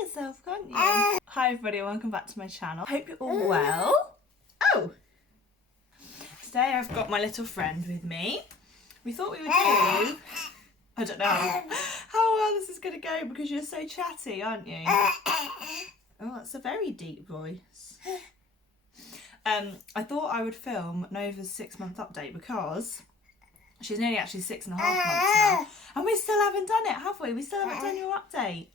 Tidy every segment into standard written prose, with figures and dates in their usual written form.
yourself, can't you? Hi everybody, welcome back to my channel. Hope you're all well. Oh! Today I've got my little friend with me. We thought we would do, I don't know how well this is going to go because you're so chatty, aren't you? Oh, that's a very deep voice. I thought I would film Nova's 6-month update because she's nearly actually 6.5 months now. And we still haven't done it, have we? We still haven't done your update.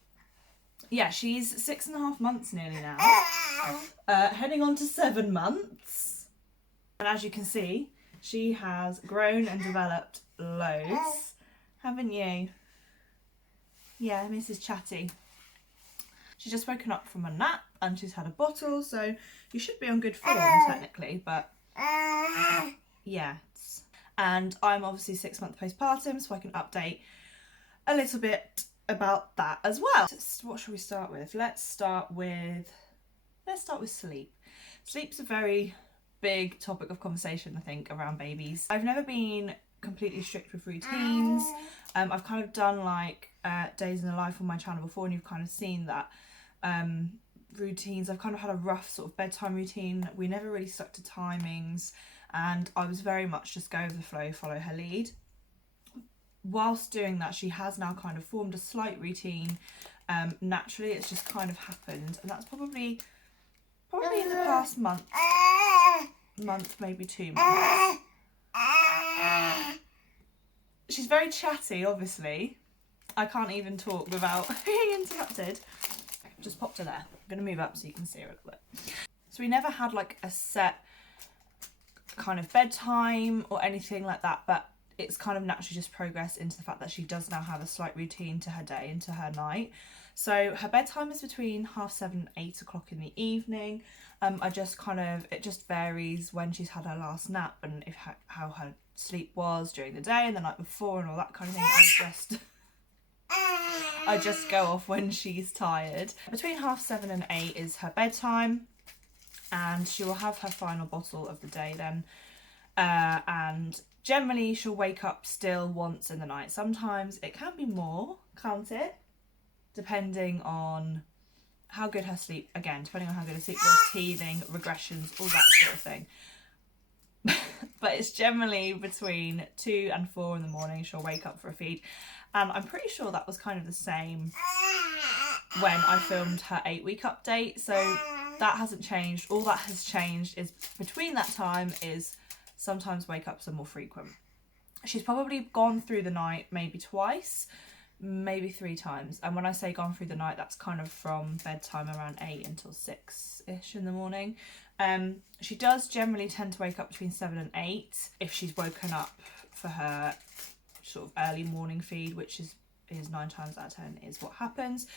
Yeah, she's 6.5 months nearly now. Heading on to 7 months. And as you can see, she has grown and developed loads, haven't you? Yeah, Mrs. Chatty. She's just woken up from a nap and she's had a bottle, so you should be on good form technically, but yeah. And I'm obviously 6 months postpartum, so I can update a little bit about that as well. What should we start with? Let's start with sleep. Sleep's a very big topic of conversation, I think, around babies. I've never been completely strict with routines. I've kind of done like days in the life on my channel before, and you've kind of seen that routines. I've kind of had a rough sort of bedtime routine. We never really stuck to timings, and I was very much just go with the flow, follow her lead. Whilst doing that, she has now kind of formed a slight routine. Naturally, it's just kind of happened, and that's probably in the past month, maybe 2 months. She's very chatty, obviously. I can't even talk without being interrupted. Just popped her there. I'm going to move up so you can see her a little bit. So we never had like a set kind of bedtime or anything like that, but it's kind of naturally just progressed into the fact that she does now have a slight routine to her day and to her night. So her bedtime is between 7:30 and 8 o'clock in the evening. It just varies when she's had her last nap and how her sleep was during the day and the night before and all that kind of thing. I just go off when she's tired. Between 7:30 and 8 is her bedtime, and she will have her final bottle of the day then. And generally she'll wake up still once in the night. Sometimes it can be more, can't it? Depending on how good her sleep was, teething, regressions, all that sort of thing. But it's generally between 2 and 4 in the morning she'll wake up for a feed. And I'm pretty sure that was kind of the same when I filmed her 8-week update. So that hasn't changed. All that has changed is between that time is sometimes wake ups are more frequent. She's probably gone through the night maybe twice, maybe 3 times. And when I say gone through the night, that's kind of from bedtime around 8 until 6-ish in the morning. She does generally tend to wake up between 7 and 8 if she's woken up for her sort of early morning feed, which is 9 times out of 10 is what happens.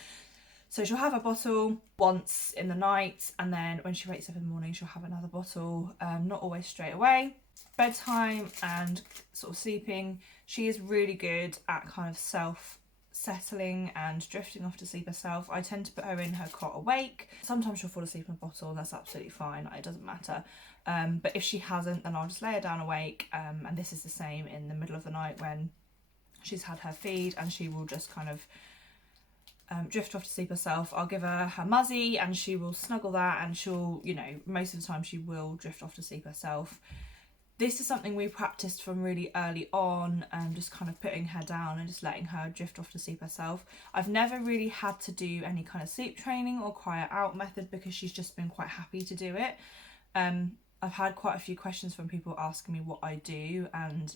So she'll have a bottle once in the night, and then when she wakes up in the morning she'll have another bottle, not always straight away. Bedtime and sort of sleeping, she is really good at kind of self-settling and drifting off to sleep herself. I tend to put her in her cot awake. Sometimes she'll fall asleep in a bottle, and that's absolutely fine, it doesn't matter. But if she hasn't, then I'll just lay her down awake, and this is the same in the middle of the night when she's had her feed, and she will just kind of drift off to sleep herself. I'll give her her muzzy and she will snuggle that, and she'll, most of the time she will drift off to sleep herself. This is something we practiced from really early on, just kind of putting her down and just letting her drift off to sleep herself. I've never really had to do any kind of sleep training or quiet out method because she's just been quite happy to do it. I've had quite a few questions from people asking me what I do and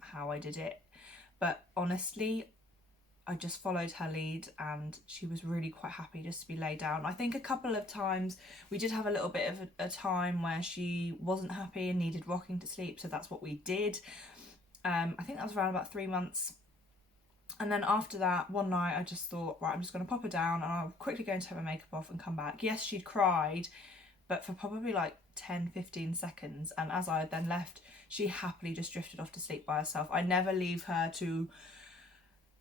how I did it, but honestly I just followed her lead and she was really quite happy just to be laid down. I think a couple of times we did have a little bit of a time where she wasn't happy and needed rocking to sleep, so that's what we did. I think that was around about 3 months. And then after that, one night I just thought, right, I'm just going to pop her down and I'll quickly go and take my makeup off and come back. Yes, she'd cried, but for probably like 10-15 seconds, and as I then left, she happily just drifted off to sleep by herself. I never leave her to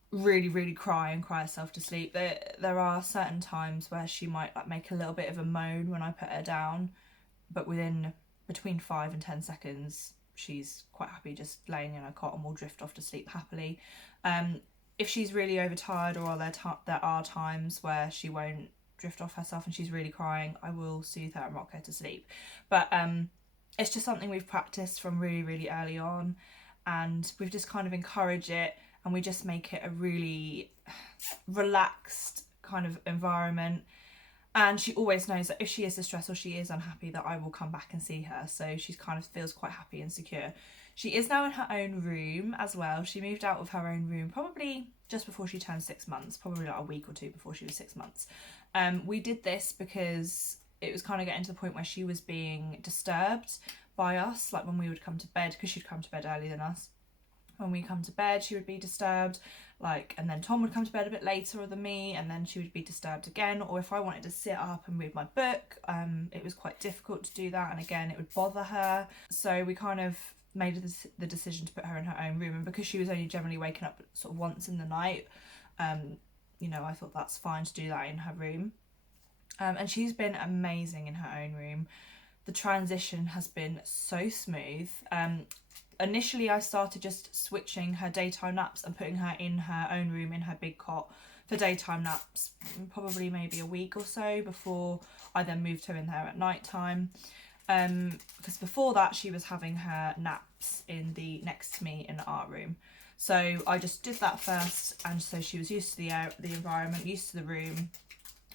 really cry herself to sleep. There are certain times where she might like make a little bit of a moan when I put her down, but between 5 and 10 seconds she's quite happy just laying in her cot and will drift off to sleep happily. If she's really overtired, or there are times where she won't drift off herself and she's really crying, I will soothe her and rock her to sleep. But it's just something we've practiced from really, really early on, and we've just kind of encouraged it, and we just make it a really relaxed kind of environment. And she always knows that if she is distressed or she is unhappy, that I will come back and see her. So she kind of feels quite happy and secure. She is now in her own room as well. She moved out of her own room probably just before she turned 6 months, probably like a week or two before she was 6 months. We did this because it was kind of getting to the point where she was being disturbed by us, like when we would come to bed, because she'd come to bed earlier than us. When we come to bed, she would be disturbed, like, and then Tom would come to bed a bit later than me, and then she would be disturbed again. Or if I wanted to sit up and read my book, it was quite difficult to do that, and again it would bother her. So we kind of made the decision to put her in her own room, and because she was only generally waking up sort of once in the night, you know, I thought that's fine to do that in her room. And she's been amazing in her own room. The transition has been so smooth. Initially I started just switching her daytime naps and putting her in her own room in her big cot for daytime naps, probably maybe a week or so before I then moved her in there at night time. Because before that she was having her naps in the next to me in the art room. So I just did that first, and so she was used to the environment, used to the room.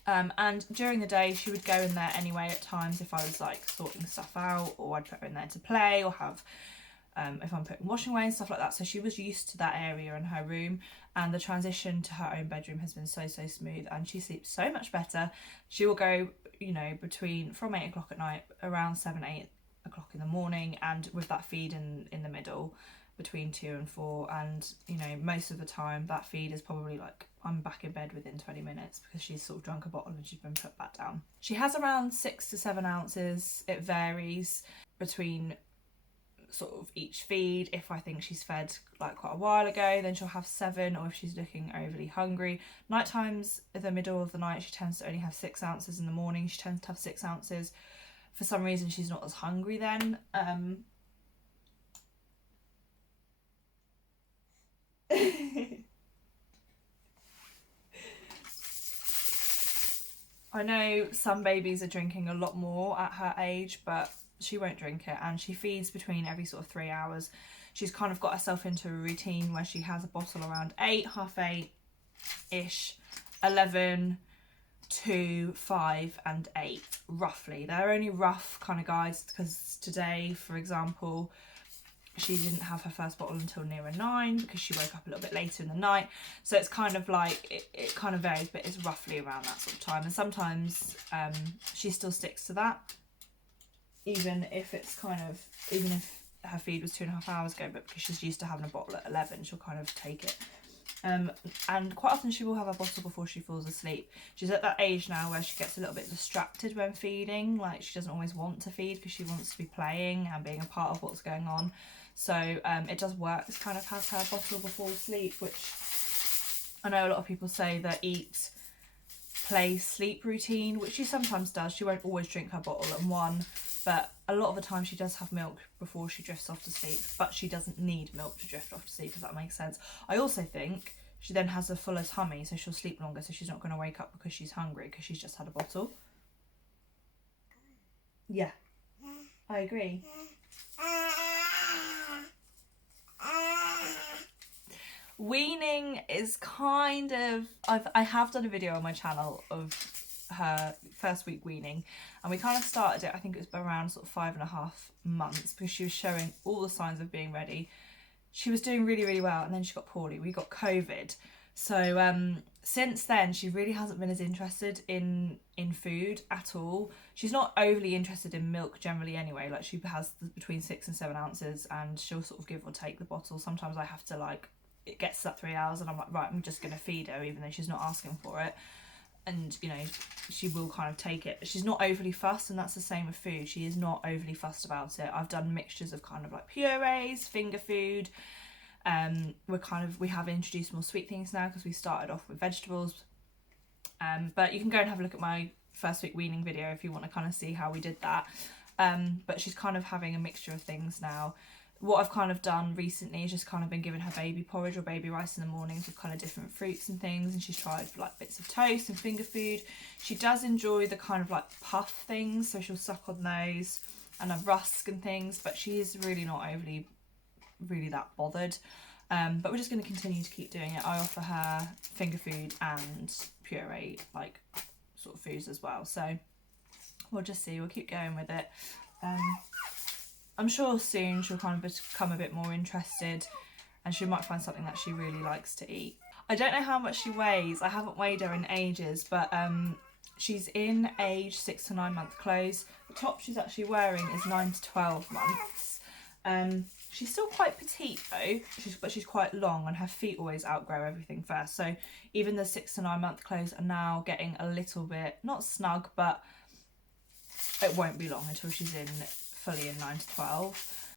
And during the day she would go in there anyway at times if I was like sorting stuff out, or I'd put her in there to play, or have if I'm putting washing away and stuff like that. So she was used to that area in her room, and the transition to her own bedroom has been so smooth, and she sleeps so much better. She will go, you know, from 8 o'clock at night around 7-8 o'clock in the morning, and with that feed in the middle between 2 and 4, and you know, most of the time that feed is probably like I'm back in bed within 20 minutes because she's sort of drunk a bottle and she's been put back down. She has around 6 to 7 ounces. It varies between sort of each feed. If I think she's fed like quite a while ago, then she'll have 7, or if she's looking overly hungry. Night times, in the middle of the night, she tends to only have 6 ounces. In the morning she tends to have 6 ounces. For some reason she's not as hungry then. I know some babies are drinking a lot more at her age, but she won't drink it, and she feeds between every sort of 3 hours. She's kind of got herself into a routine where she has a bottle around 8, half 8-ish, 11, 2, 5 and 8 roughly. They're only rough kind of guides because today, for example, she didn't have her first bottle until nearer 9 because she woke up a little bit later in the night. So it's kind of like, it kind of varies, but it's roughly around that sort of time. And sometimes she still sticks to that, even if her feed was 2.5 hours ago, but because she's used to having a bottle at 11, she'll kind of take it. And quite often she will have a bottle before she falls asleep. She's at that age now where she gets a little bit distracted when feeding. Like, she doesn't always want to feed because she wants to be playing and being a part of what's going on. So it does work to kind of have her bottle before sleep, which I know a lot of people say that eat, play, sleep routine, which she sometimes does. She won't always drink her bottle at 1, but a lot of the time she does have milk before she drifts off to sleep, but she doesn't need milk to drift off to sleep, if that makes sense. I also think she then has a fuller tummy, so she'll sleep longer, so she's not going to wake up because she's hungry, because she's just had a bottle. Yeah, I agree. Weaning is kind of, I have done a video on my channel of her first week weaning, and we kind of started it, I think it was around sort of 5.5 months, because she was showing all the signs of being ready. She was doing really well, and then she got poorly. We got COVID. So since then she really hasn't been as interested in food at all. She's not overly interested in milk generally anyway. Like, she has between 6 and 7 ounces, and she'll sort of give or take the bottle. Sometimes I have to, like, it gets to that 3 hours and I'm like, right, I'm just going to feed her even though she's not asking for it. And, you know, she will kind of take it, but she's not overly fussed, and that's the same with food. She is not overly fussed about it. I've done mixtures of kind of like purees, finger food. We have introduced more sweet things now because we started off with vegetables. But you can go and have a look at my first week weaning video if you want to kind of see how we did that. But she's kind of having a mixture of things now. what I've kind of done recently is just kind of been giving her baby porridge or baby rice in the mornings with kind of different fruits and things, and she's tried like bits of toast and finger food. She does enjoy the kind of like puff things, so she'll suck on those, and a rusk and things, but she is really not overly really that bothered. But we're just going to continue to keep doing it. I offer her finger food and puree like sort of foods as well, so we'll just see, we'll keep going with it. I'm sure soon she'll kind of become a bit more interested, and she might find something that she really likes to eat. I don't know how much she weighs, I haven't weighed her in ages, but she's in age 6 to 9 month clothes. The top she's actually wearing is 9 to 12 months. She's still quite petite though, but she's quite long, and her feet always outgrow everything first. So even the 6 to 9 month clothes are now getting a little bit, not snug, but it won't be long until she's fully in 9 to 12.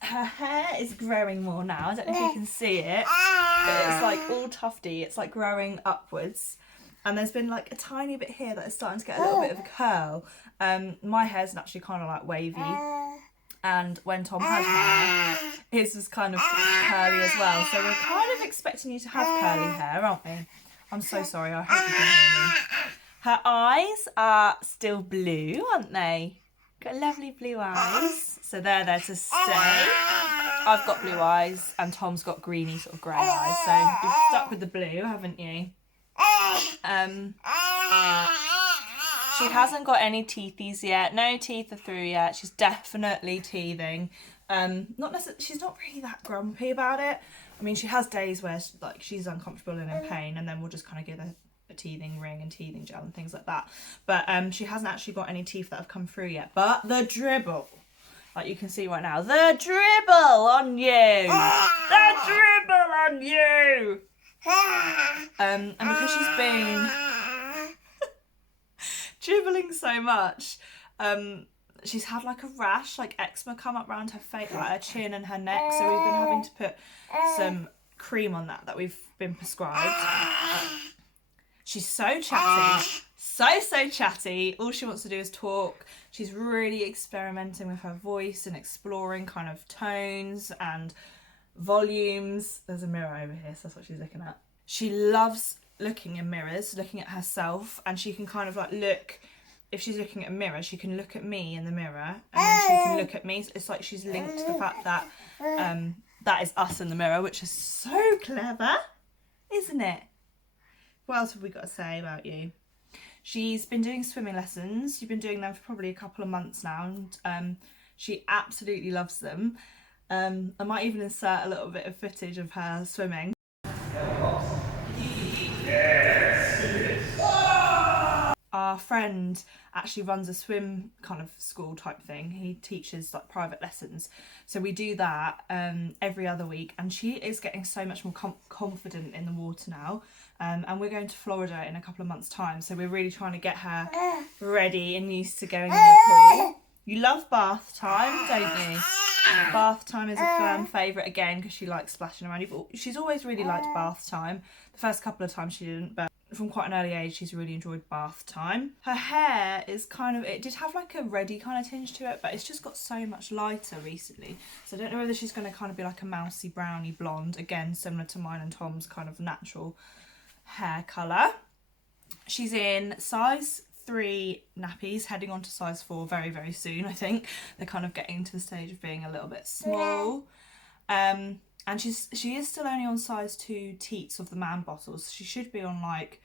Her hair is growing more now. I don't know if you can see it, but it's like all tufty. It's like growing upwards. And there's been like a tiny bit here that is starting to get a little bit of a curl. My hair's naturally kind of like wavy. And when Tom had hair, his was kind of curly as well. So we're kind of expecting you to have curly hair, aren't we? I'm so sorry, I hope you can hear me. Her eyes are still blue, aren't they? Got lovely blue eyes. So they're there to stay. I've got blue eyes and Tom's got greeny sort of grey eyes. So you've stuck with the blue, haven't you? She hasn't got any teethies yet. No teeth are through yet. She's definitely teething. She's not really that grumpy about it. I mean, she has days where she's uncomfortable and in pain, and then we'll just kind of give her a teething ring and teething gel and things like that. But she hasn't actually got any teeth that have come through yet. But the dribble, like you can see right now, the dribble on you, the dribble on you. And because she's been dribbling so much, she's had like a rash, like eczema come up around her face, like her chin and her neck, so we've been having to put some cream on that we've been prescribed. She's so chatty, so chatty. All she wants to do is talk. She's really experimenting with her voice and exploring kind of tones and volumes. There's a mirror over here, so that's what she's looking at. She loves looking in mirrors, looking at herself, and she can kind of like look, if she's looking at a mirror, she can look at me in the mirror, and then she can look at me. It's like she's linked the fact that that is us in the mirror, which is so clever, isn't it? What else have we got to say about you? She's been doing swimming lessons. You've been doing them for probably a couple of months now, and she absolutely loves them. I might even insert a little bit of footage of her swimming. Our friend actually runs a swim kind of school type thing. He teaches like private lessons, so we do that every other week, and she is getting so much more confident in the water now. And we're going to Florida in a couple of months' time, so we're really trying to get her ready and used to going in the pool. You love bath time, don't you? Bath time is a firm favourite again because she likes splashing around. She's always really liked bath time. The first couple of times she didn't, but from quite an early age she's really enjoyed bath time. Her hair is kind of, it did have like a reddy kind of tinge to it, but it's just got so much lighter recently. So I don't know whether she's going to kind of be like a mousy browny blonde, again similar to mine and Tom's kind of natural hair colour. She's in size 3 nappies, heading on to size 4 very, very soon, I think. They're kind of getting to the stage of being a little bit small. And she is still only on size 2 teats of the man bottles. She should be on like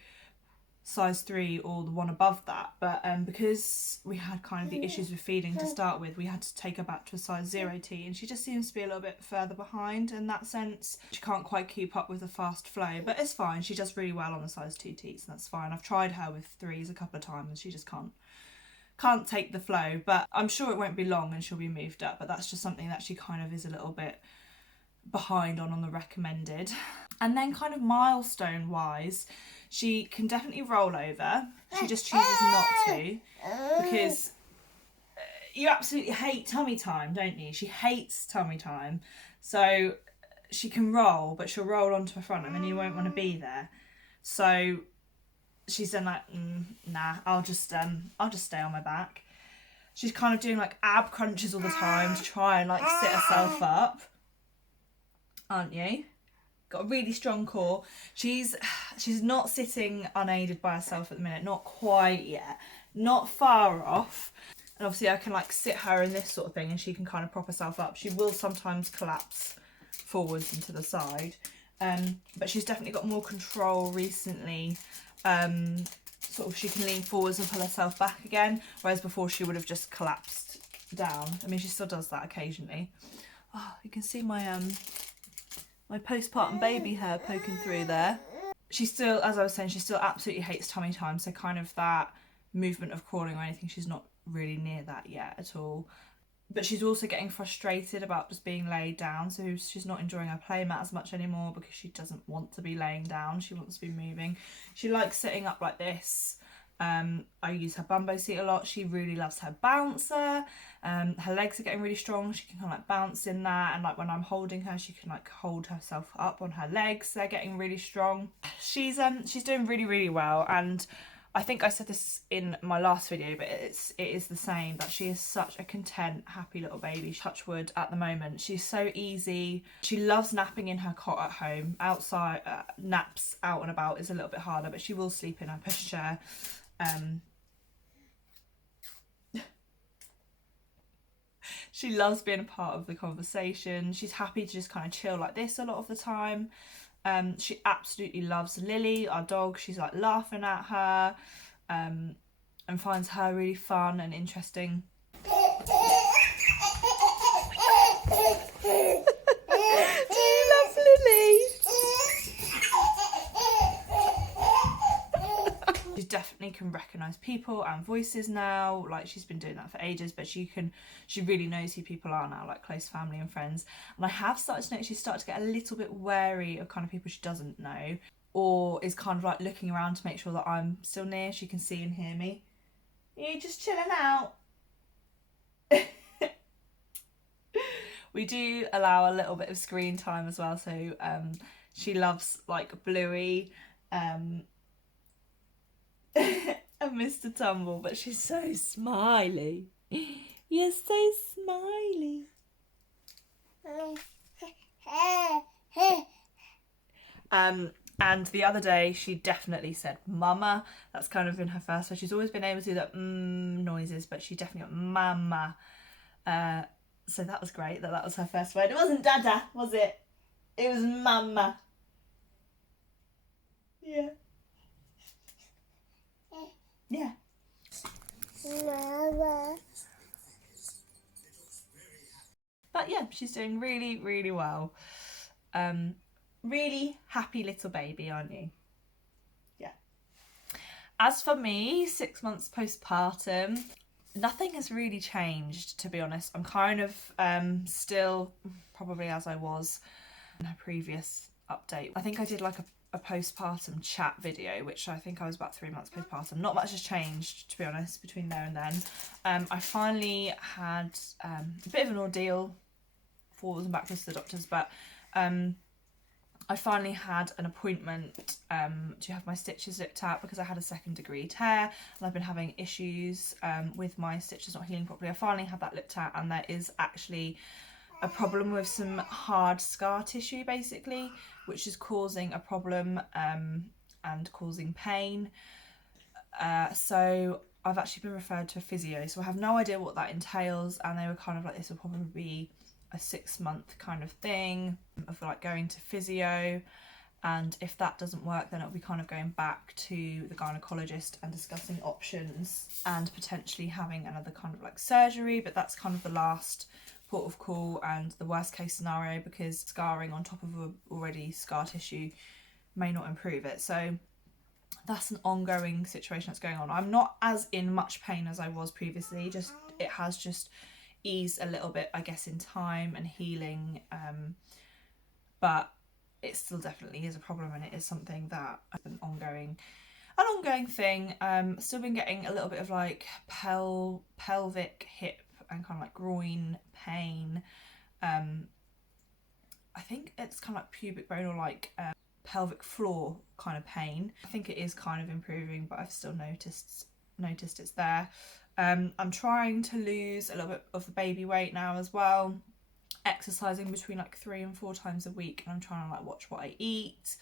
size 3 or the one above that, but because we had kind of the issues with feeding to start with, we had to take her back to a size 0 tea, and she just seems to be a little bit further behind in that sense. She can't quite keep up with the fast flow, but it's fine. She does really well on the size 2 teats, and that's fine. I've tried her with 3s a couple of times and she just can't take the flow, but I'm sure it won't be long and she'll be moved up. But that's just something that she kind of is a little bit behind on the recommended. And then kind of milestone wise, she can definitely roll over. She just chooses not to, because you absolutely hate tummy time, don't you? She hates tummy time. So she can roll, but she'll roll onto her front and then you won't want to be there. So she's then like, nah, I'll just stay on my back. She's kind of doing like ab crunches all the time to try and like sit herself up, aren't you? Got a really strong core. She's not sitting unaided by herself at the minute, not quite yet, not far off. And obviously I can like sit her in this sort of thing and she can kind of prop herself up. She will sometimes collapse forwards and to the side, but she's definitely got more control recently. Sort of she can lean forwards and pull herself back again, whereas before she would have just collapsed down. I mean, she still does that occasionally. Oh, you can see my my postpartum baby hair poking through there. She still, as I was saying, she still absolutely hates tummy time, so kind of that movement of crawling or anything, she's not really near that yet at all. But she's also getting frustrated about just being laid down, so she's not enjoying her play mat as much anymore because she doesn't want to be laying down, she wants to be moving. She likes sitting up like this. I use her bumbo seat a lot. She really loves her bouncer. Her legs are getting really strong. She can kind of like bounce in that, and like when I'm holding her, she can like hold herself up on her legs. They're getting really strong. She's doing really, really well, and I think I said this in my last video, but it is the same, that she is such a content, happy little baby. Touch wood at the moment. She's so easy. She loves napping in her cot at home. Outside, naps out and about is a little bit harder, but she will sleep in her pushchair. She loves being a part of the conversation. She's happy to just kind of chill like this a lot of the time. She absolutely loves Lily, our dog. She's like laughing at her, and finds her really fun and interesting. Do you love Lily? She definitely can recognise people and voices now. Like, she's been doing that for ages, but she really knows who people are now, like close family and friends. And I have started to notice she's started to get a little bit wary of kind of people she doesn't know, or is kind of like looking around to make sure that I'm still near. She can see and hear me. Are you just chilling out? We do allow a little bit of screen time as well, so she loves like Bluey and Mr. Tumble, but she's so smiley. You're so smiley. And the other day she definitely said mama. That's kind of been her first, so she's always been able to do that noises, but she definitely got mama. So that was great that was her first word. It wasn't dada, was it? It was mama. Yeah. Yeah. Mama. But yeah, she's doing really, really well. Really happy little baby, aren't you? Yeah. As for me, 6 months postpartum, nothing has really changed, to be honest. I'm kind of still probably as I was in her previous update. I think I did like a postpartum chat video, which I think I was about 3 months postpartum. Not much has changed, to be honest, between there and then. I finally had a bit of an ordeal, forwards and backwards to the doctors, but I finally had an appointment to have my stitches looked at because I had a 2nd-degree tear and I've been having issues with my stitches not healing properly. I finally had that looked at, and there is actually a problem with some hard scar tissue basically, which is causing a problem and causing pain. So I've actually been referred to a physio, so I have no idea what that entails, and they were kind of like, this will probably be a 6-month kind of thing of like going to physio, and if that doesn't work then it'll be kind of going back to the gynecologist and discussing options and potentially having another kind of like surgery, but that's kind of the last port of call and the worst case scenario, because scarring on top of already scar tissue may not improve it. So that's an ongoing situation that's going on. I'm not as in much pain as I was previously, just it has just ease a little bit, I guess, in time and healing, but it still definitely is a problem, and it is something that an ongoing thing. Still been getting a little bit of like pelvic, hip and kind of like groin pain. I think it's kind of like pubic bone or like pelvic floor kind of pain. I think it is kind of improving, but I've still noticed it's there. I'm trying to lose a little bit of the baby weight now as well, exercising between like 3 and 4 times a week, and I'm trying to like watch what I eat.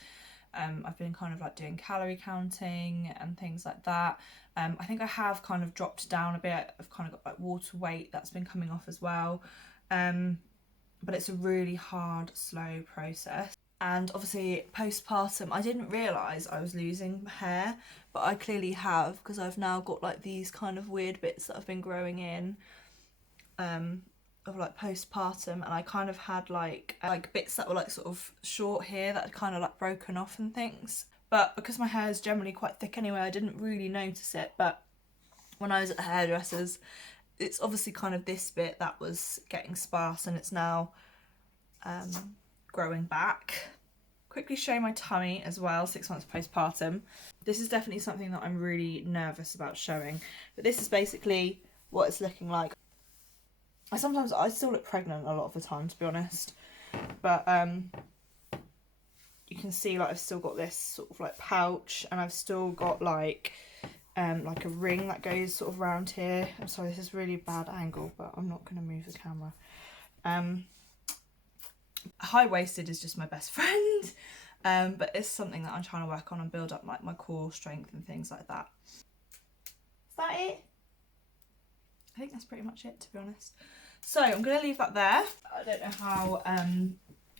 I've been kind of like doing calorie counting and things like that. I think I have kind of dropped down a bit. I've kind of got like water weight that's been coming off as well. But it's a really hard, slow process. And obviously postpartum, I didn't realise I was losing hair, but I clearly have, because I've now got like these kind of weird bits that have been growing in of like postpartum, and I kind of had like bits that were like sort of short here that had kind of like broken off and things. But because my hair is generally quite thick anyway, I didn't really notice it. But when I was at the hairdresser's, it's obviously kind of this bit that was getting sparse, and it's now growing back. Quickly show my tummy as well, 6 months postpartum. This is definitely something that I'm really nervous about showing, but this is basically what it's looking like. I still look pregnant a lot of the time, to be honest, but you can see like I've still got this sort of like pouch, and I've still got like a ring that goes sort of around here. I'm sorry, this is really bad angle, but I'm not going to move the camera. High-waisted is just my best friend, but it's something that I'm trying to work on and build up like my core strength and things like that. Is that it? I think that's pretty much it, to be honest. So I'm going to leave that there. I don't know how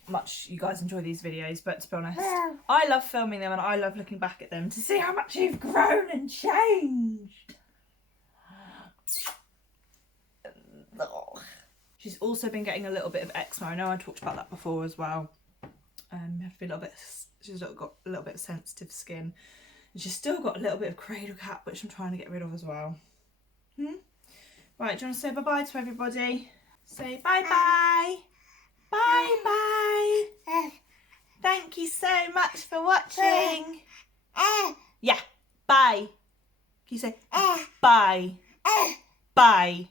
much you guys enjoy these videos, but to be honest, I love filming them and I love looking back at them to see how much you've grown and changed. She's also been getting a little bit of eczema. I know I talked about that before as well. She's got a little bit of sensitive skin, and she's still got a little bit of cradle cap, which I'm trying to get rid of as well. Right, do you want to say bye-bye to everybody? Say bye-bye. Bye-bye. Thank you so much for watching. Yeah, bye. Can you say bye? Bye.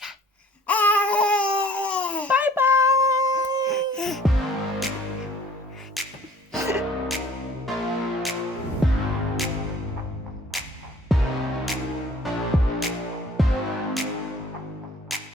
Yeah.